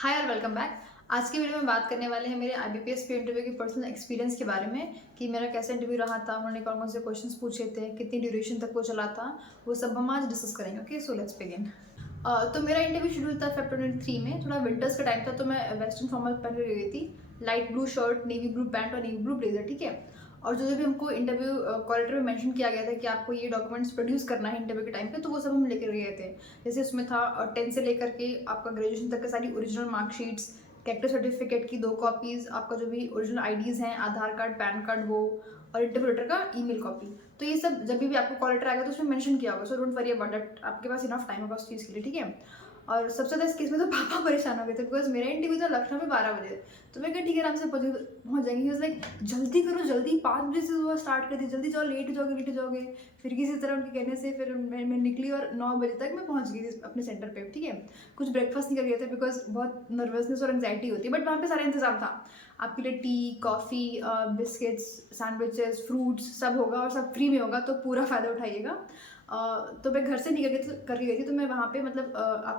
हाय और welcome back. आज की वीडियो में बात करने वाले हैं मेरे IBPS इंटरव्यू के पर्सनल एक्सपीरियंस के बारे में कि मेरा कैसा इंटरव्यू रहा था, उन्होंने कौन कौन से क्वेश्चंस पूछे थे, कितनी ड्यूरेशन तक वो चला था, वो सब हम आज डिस्कस करेंगे। Okay, so let's begin. तो मेरा इंटरव्यू शेड्यूल था Feb 23 में। थोड़ा विंटर्स का टाइम था तो मैं वेस्टर्न फॉर्मल पहन के गई थी। Light blue shirt, navy blue pant और नेवी ब्लू ब्लेजर, ठीक है। और जो भी हमको इंटरव्यू कॉलेटर में मेंशन किया गया था कि आपको ये डॉक्यूमेंट्स प्रोड्यूस करना है इंटरव्यू के टाइम पे, तो वो सब हम लेकर गए थे। जैसे उसमें था 10 से लेकर के आपका ग्रेजुएशन तक की सारी ओरिजिनल मार्कशीट्स, कैरेक्टर सर्टिफिकेट की 2 कॉपीज़, आपका जो भी ओरिजिनल आईडीज़ हैं, आधार कार्ड, पैन कार्ड वो, और इंटरव्यू लेटर का ईमेल कॉपी। तो ये सब जब भी आपको कॉल लेटर आएगा तो उसमें मेंशन किया होगा, so don't worry about that, आपके पास इनफ टाइम होगा उस चीज़ के लिए, ठीक है। और सबसे ज़्यादा इस केस में तो पापा परेशान हो गए थे बिकॉज मेरा इंटरव्यू था लखनऊ में 12 बजे। तो मैं कहा ठीक है, आराम से पहुँच जाएंगे। ही वाज लाइक जल्दी करो, जल्दी 5 बजे से सुबह स्टार्ट कर दी, जल्दी जाओ, लेट हो जाओगे। फिर किसी तरह उनके कहने से फिर मैं निकली और 9 बजे तक मैं पहुँच गई थी अपने सेंटर पे, ठीक है। कुछ ब्रेकफास्ट नहीं कर गए थे बिकॉज बहुत नर्वसनेस और एंग्जाइटी होती है, बट वहाँ पे सारा इंतजाम था। आपके लिए T, coffee, biscuits, sandwiches, fruits सब होगा और सब फ्री में होगा, तो पूरा फ़ायदा उठाइएगा। तो मैं घर से निकल गई करके गई थी, तो मैं वहाँ पे मतलब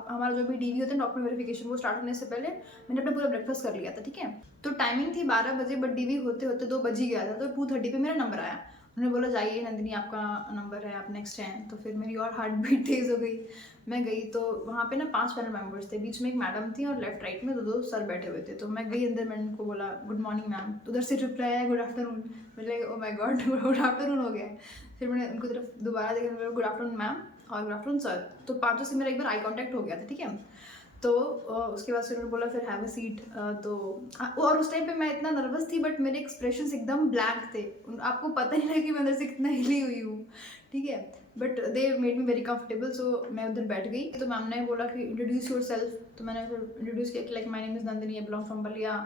हमारा जो भी डीवी होता है, डॉक्यूमेंट वेरिफिकेशन, वो स्टार्ट होने से पहले मैंने अपना पूरा ब्रेकफास्ट कर लिया था, ठीक है। तो टाइमिंग थी 12 बजे, बट डीवी होते होते 2 बज ही गया था। तो 2:30 पे मेरा नंबर आया। उन्होंने बोला जाइए नंदिनी, आपका नंबर है, आप नेक्स्ट हैं। तो फिर मेरी और हार्ट बीट तेज़ हो गई। मैं गई तो वहाँ पे ना 5 पैनल मेंबर्स थे, बीच में एक मैडम थी और लेफ्ट राइट में 2 सर बैठे हुए थे। तो मैं गई अंदर, मैंने उनको बोला गुड मॉर्निंग मैम, तो उधर से रिप्लाई आया गुड आफ्टरनून। मैंने oh my God, good afternoon हो गया है। फिर मैंने उनको तरफ दोबारा देखा, मैंने गुड आफ्टरनून मैम और गुड आफ्टरनून सर। तो 5 से मेरा एक बार आई कॉन्टैक्ट हो गया था, ठीक है। तो उसके बाद से उन्होंने बोला फिर हैव अ सीट। तो और उस टाइम पे मैं इतना नर्वस थी, बट मेरे एक्सप्रेशंस एकदम ब्लैंक थे। आपको पता ही नहीं कि मैं अंदर से कितना हिली हुई हूँ, ठीक है। But they made me very comfortable, so मैं उधर बैठ गई। तो मैम ने बोला कि इंट्रोड्यूस योर सेल्फ। तो मैंने फिर इंट्रोड्यूस किया कि like my name is Nandini, I belong from Ballia.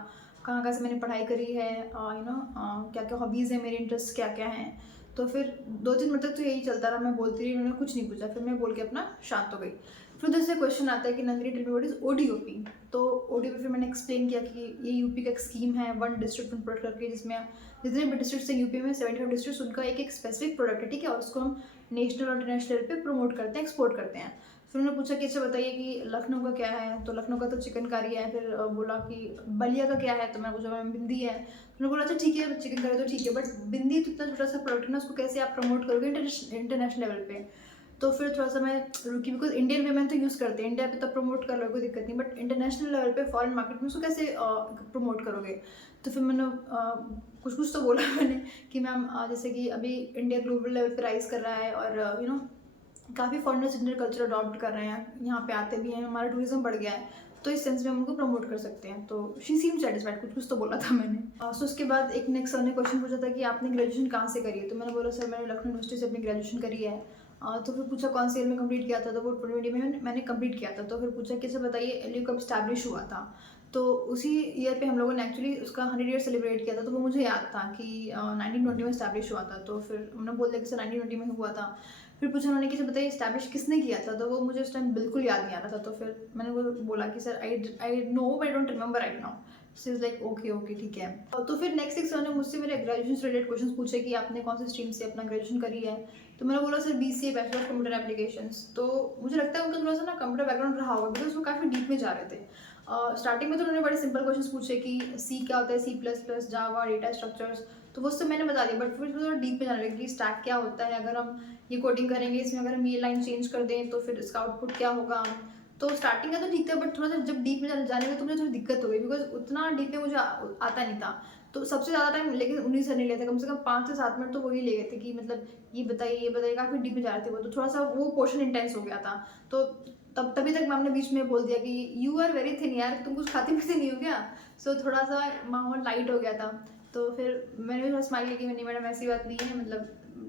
कहाँ कहाँ से मैंने पढ़ाई करी है, क्या क्या हॉबीज़ है, मेरे इंटरेस्ट क्या क्या हैं। तो फिर 2-3 मिनट तक तो यही चलता रहा, मैं बोलती रही, उन्होंने कुछ नहीं पूछा। फिर मैं बोल के अपना शांत हो गई। फिर उधर से क्वेश्चन आता है कि Nandini tell me what is ODOP। तो ODOP फिर मैंने एक्सप्लेन किया कि ये यूपी का एक स्कीम है, वन डिस्ट्रिक्ट वन प्रोडक्ट करके, जिसमें जितने भी डिस्ट्रिक्ट्स हैं यूपी में, 75 डिस्ट्रिक्ट्स, उनका एक एक स्पेसिफिक प्रोडक्ट है, ठीक है। और उसको हम नेशनल और इंटरनेशनल लेवल पे प्रमोट करते हैं, एक्सपोर्ट करते हैं। फिर उन्होंने पूछा कि अच्छा बताइए कि लखनऊ का क्या है। तो लखनऊ का तो चिकनकारी है। फिर बोला कि बलिया का क्या है। तो मैं पूछा मैम बिंदी है। तो उन्होंने बोला अच्छा ठीक है, चिकनकारी तो ठीक है, बट बिंदी तो इतना छोटा सा प्रोडक्ट है ना, उसको कैसे आप प्रमोट करोगे इंटरनेशनल लेवल पे। तो फिर थोड़ा सा मैं रुकी, बिकॉज इंडियन वेमेन तो यूज़ करते हैं, इंडिया पे तो प्रमोट कर लो, कोई दिक्कत नहीं, बट इंटरनेशनल लेवल पे फॉरेन मार्केट में उसको कैसे प्रमोट करोगे। तो फिर मैंने कुछ कुछ तो बोला मैंने कि मैम जैसे कि अभी इंडिया ग्लोबल लेवल पे राइज कर रहा है, और काफ़ी फॉरेनर्स इंडियन कल्चर अडॉप्ट कर रहे हैं, यहाँ पे आते भी हैं, हमारा टूरिज्म बढ़ गया है, तो इस सेंस में हम उनको प्रमोट कर सकते हैं। तो शी सीम सेटिस्फाइड, कुछ कुछ तो बोला था मैंने। सो उसके बाद एक नेक्स्ट सर ने क्वेश्चन पूछा था कि आपने ग्रेजुएशन कहाँ से करी है। तो मैंने बोला सर मैंने लखनऊ यूनिवर्सिटी से अपनी ग्रेजुएशन करी है। तो फिर पूछा कौन से ईयर में कंप्लीट किया था। तो वो 2020 में मैंने कंप्लीट किया था। तो फिर पूछा कि अच्छा बताइए LU कब स्टैब्लिश हुआ था। तो उसी ईयर पे हम लोगों ने एक्चुअली उसका 100 ईयर सेलिब्रेट किया था। तो वो मुझे याद था कि 1920 में स्टैब्लिश हुआ था। तो फिर उन्होंने बोल दिया कि सर 1920 में हुआ था। फिर पूछा उन्होंने कि बताइए स्टैब्लिश किसने किया था। तो वो मुझे उस टाइम बिल्कुल याद नहीं आ रहा था। तो फिर मैंने वो बोला कि sir I know but I don't remember right now. She is like okay ठीक है। तो फिर नेक्स्ट एक सर ने मुझसे मेरे ग्रेजुएशन से रिलेटेड क्वेश्चन पूछे कि आपने कौन सी स्ट्रीम से अपना ग्रेजुएशन करी है। तो मैंने बोला sir BCA, bachelor of computer applications. तो मुझे लगता है उनका थोड़ा सा ना कंप्यूटर बैकग्राउंड रहा होगा, बिकॉज वो काफ़ी डीप में जा रहे थे। स्टार्टिंग में तो उन्होंने बड़े सिंपल क्वेश्चन पूछे कि C क्या होता है, C++, जावा, डेटा स्ट्रक्चर्स। तो वो सब मैंने बता दिया, बट फिर थोड़ा डीप में जाने लगे कि स्टैक क्या होता है, अगर हम ये कोडिंग करेंगे, इसमें अगर हम ये लाइन चेंज कर दें तो फिर इसका आउटपुट क्या होगा। तो स्टार्टिंग का तो ठीक था, बट थोड़ा सा जब डीप में जाने में तो मुझे थोड़ी दिक्कत हो गई, बिकॉज उतना डीप में मुझे आता नहीं था। तो सबसे ज़्यादा टाइम लेकिन उन्हीं सर नहीं लेते, कम से कम 5 से 7 मिनट तो वही ले गए थे कि मतलब ये बताइए, काफ़ी डीप में जा रहे थे वो। तो थोड़ा सा वो पोर्शन इंटेंस हो गया था। तो तभी तक मैम ने बीच में बोल दिया कि यू आर वेरी थिन यार, तुम कुछ खाते पीते नहीं हो क्या। सो थोड़ा सा माहौल लाइट हो गया था। तो फिर मैंने भी थोड़ा स्माइल किया कि नहीं मैडम ऐसी बात नहीं है, मतलब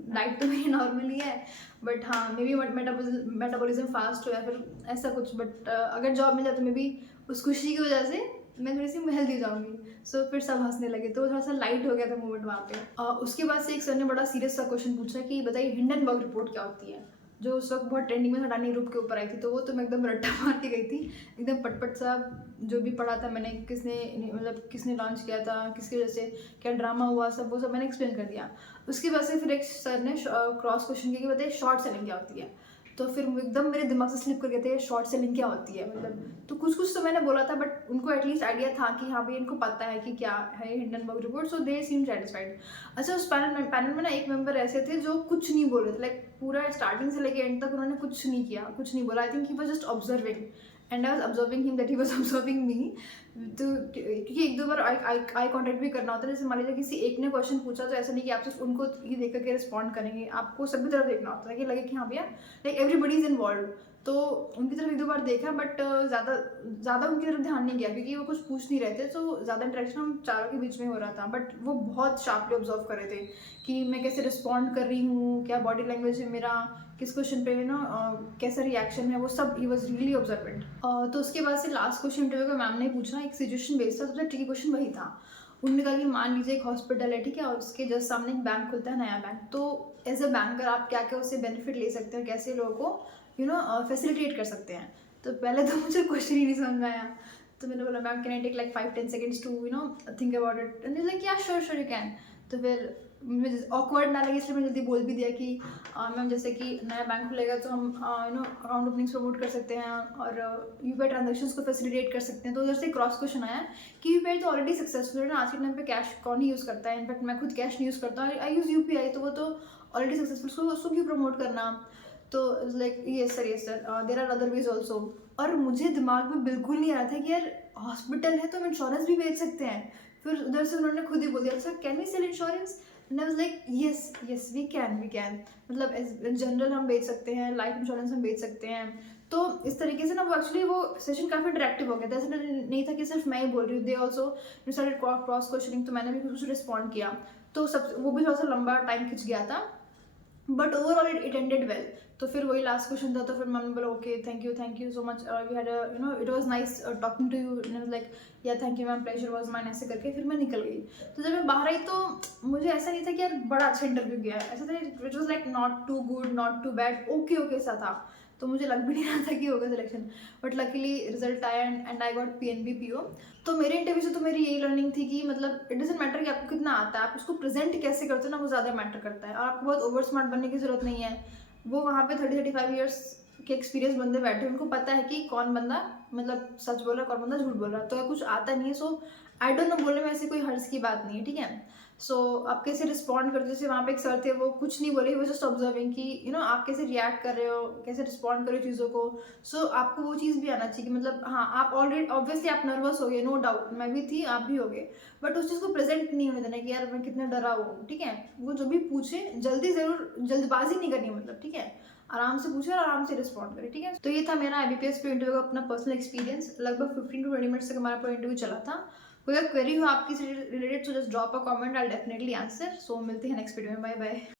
डाइट तो मेरी नॉर्मली है, बट हाँ मे बी मेटाबॉलिज्म फास्ट हो या फिर ऐसा कुछ। बट अगर जॉब मिल जाए तो मे बी उस खुशी की वजह से मैं थोड़ी सी हेल्दी हो जाऊंगी। सो फिर सब हंसने लगे, तो थोड़ा सा लाइट हो गया था मोमेंट वहाँ पे। उसके बाद से एक सर ने बड़ा सीरियस सा क्वेश्चन पूछा कि बताइए हिंडनबर्ग रिपोर्ट क्या होती है, जो उस वक्त बहुत ट्रेंडिंग में अडानी ग्रुप के ऊपर आई थी। तो वो तो मैं एकदम रट्टा मार के गई थी, एकदम पटपट सा जो भी पढ़ा था मैंने, किसने लॉन्च किया था, किसकी वजह से क्या ड्रामा हुआ, सब वो सब मैंने एक्सप्लेन कर दिया। उसके बाद से फिर एक सर ने क्रॉस क्वेश्चन किया कि बताइए शॉर्ट सेलिंग क्या होती है। तो फिर वो एकदम मेरे दिमाग से स्लिप कर गए थे शॉर्ट सेलिंग क्या होती है, मतलब तो कुछ तो मैंने बोला था, बट उनको एटलीस्ट आइडिया था कि हाँ भाई इनको पता है कि क्या है हिंडनबर्ग रिपोर्ट, सो दे सीम सेटिस्फाइड। अच्छा, उस पैनल में ना एक मेंबर ऐसे थे जो कुछ नहीं बोल रहे थे, लाइक पूरा स्टार्टिंग से लेके एंड तक उन्होंने कुछ नहीं किया, कुछ नहीं बोला। I think he was just observing and I was observing him that he was observing me. तो क्योंकि एक दो बार आई कॉन्टेक्ट भी करना होता है, जैसे मान लीजिए किसी एक ने क्वेश्चन पूछा तो ऐसा नहीं कि आप सिर्फ उनको ही देख करके रिस्पॉन्ड करेंगे, आपको सभी तरफ देखना होता है कि लगे कि हाँ भैया लाइक एवरीबडी इज इन्वॉल्व। तो उनकी तरफ एक दो बार देखा, बट ज़्यादा उनकी तरफ ध्यान नहीं गया क्योंकि वो कुछ पूछ नहीं रहे थे, तो ज़्यादा इंटरेक्शन हम चारों के बीच में हो रहा था। बट वो बहुत शार्पली ऑब्जर्व कर रहे थे कि मैं कैसे रिस्पॉन्ड कर रही हूँ, क्या बॉडी लैंग्वेज है मेरा, किस क्वेश्चन पे ना कैसा रिएक्शन है, वो सब ही वॉज रियली ऑब्जर्वेंट। तो उसके बाद से लास्ट क्वेश्चन इंटरव्यू का मैम ने पूछा, एक सिचुएशन बेस्ड था, सबसे ट्रिकी क्वेश्चन वही था। उन्होंने कहा कि मान लीजिए एक हॉस्पिटल है, ठीक है, और उसके जस्ट सामने एक बैंक खुलता है, नया बैंक, तो एज अ बैंकर आप क्या क्या उससे बेनिफिट ले सकते हैं, कैसे लोगों को फैसिलिटेट कर सकते हैं। तो पहले तो मुझे क्वेश्चन ही नहीं समझ आया, तो मैंने बोला ma'am can I take like 5-10 seconds to think about it, and like yeah sure you can. तो फिर मुझे ऑकवर्ड ना लगे इसलिए मैंने जल्दी बोल भी दिया कि मैम जैसे कि नया बैंक खुलेगा तो हम अकाउंट ओपनिंग्स प्रमोट कर सकते हैं और यूपीआई ट्रांजेक्शन्स को फैसिलिटेट कर सकते हैं। तो उधर से क्रॉस क्वेश्चन आया कि यूपीआई तो ऑलरेडी सक्सेसफुल है ना, आज के टाइम पे कैश कौन ही यूज़ करता है, इनफैक्ट मैं खुद कैश नहीं यूज़ करता हूँ, आई यूज़ यूपीआई, तो वो तो ऑलरेडी सक्सेसफुल, सो उसको क्यों प्रमोट करना। तो like yes sir there are other ways also. और मुझे दिमाग में बिल्कुल नहीं आ रहा था कि यार हॉस्पिटल है तो हम इंश्योरेंस भी बेच सकते हैं। फिर उधर से उन्होंने खुद ही बोल दिया, sir can we sell insurance, and I was like yes we can, मतलब इन जनरल हम बेच सकते हैं, लाइफ इंश्योरेंस हम बेच सकते हैं। तो इस तरीके से ना वो एक्चुअली वो सेशन काफ़ी इंटरेक्टिव हो गया था, ऐसा नहीं था कि सिर्फ मैं ही बोल रही हूँ, they also started cross questioning, तो मैंने भी कुछ रिस्पॉन्ड किया, तो सब वो भी थोड़ा सा लंबा टाइम खिंच गया था, but overall it ended well. तो फिर वही लास्ट क्वेश्चन था, तो फिर मैम ने बोला okay thank you so much, we had it was nice talking to you, like yeah thank you ma'am, pleasure was mine, ऐसे करके फिर मैं निकल गई। तो जब मैं बाहर आई तो मुझे ऐसा नहीं था कि यार बड़ा अच्छा इंटरव्यू गया है, ऐसा था it was like not too good not too bad, okay सा था। तो मुझे लग भी नहीं रहा था कि होगा सिलेक्शन, बट लकीली रिजल्ट आया and I got PNB PO। तो मेरे इंटरव्यू से तो मेरी यही लर्निंग थी कि मतलब इट डजंट मैटर कि आपको कितना आता है, आप उसको प्रेजेंट कैसे करते हो ना, वो ज़्यादा मैटर करता है। और आपको बहुत ओवर स्मार्ट बनने की जरूरत नहीं है। वो वहाँ पे 30-35 ईयर्स के एक्सपीरियंस बंदे बैठे हैं, उनको पता है कि कौन बंदा मतलब सच बोल रहा है, कौन बंदा झूठ बोल रहा है। तो कुछ आता नहीं है, सो आई डोंट नो बोलने में ऐसी कोई हर्ज की बात नहीं है, ठीक है। सो आप कैसे रिस्पॉन्ड करते हो, जैसे वहाँ पे एक सर थे, वो कुछ नहीं बोले, वो जस्ट ऑब्जर्विंग कि आप कैसे रिएक्ट कर रहे हो, कैसे रिस्पॉन्ड कर रहे हो चीज़ों को। सो आपको वो चीज़ भी आना चाहिए कि मतलब हाँ आप ऑलरेडी ऑब्वियसली आप नर्वस हो गए, नो डाउट, मैं भी थी, आप भी हो गए, बट उस चीज़ को प्रेजेंट नहीं होने देना कि यार मैं कितना डरा हुआ हूँ, ठीक है। वो जो भी पूछे जल्दबाजी नहीं करनी, मतलब ठीक है, आराम से पूछे और आराम से रिस्पॉन्ड करें, ठीक है। तो ये था मेरा IBPS पे इंटरव्यू का अपना पर्सनल एक्सपीरियंस। लगभग 15 to 20 मिनट्स तक हमारा पूरा इंटरव्यू चला था। कोई अगर क्वेरी हो आपकी रिलेटेड तो just drop a comment, I will definitely answer. So मिलते हैं नेक्स्ट वीडियो में, बाय बाय।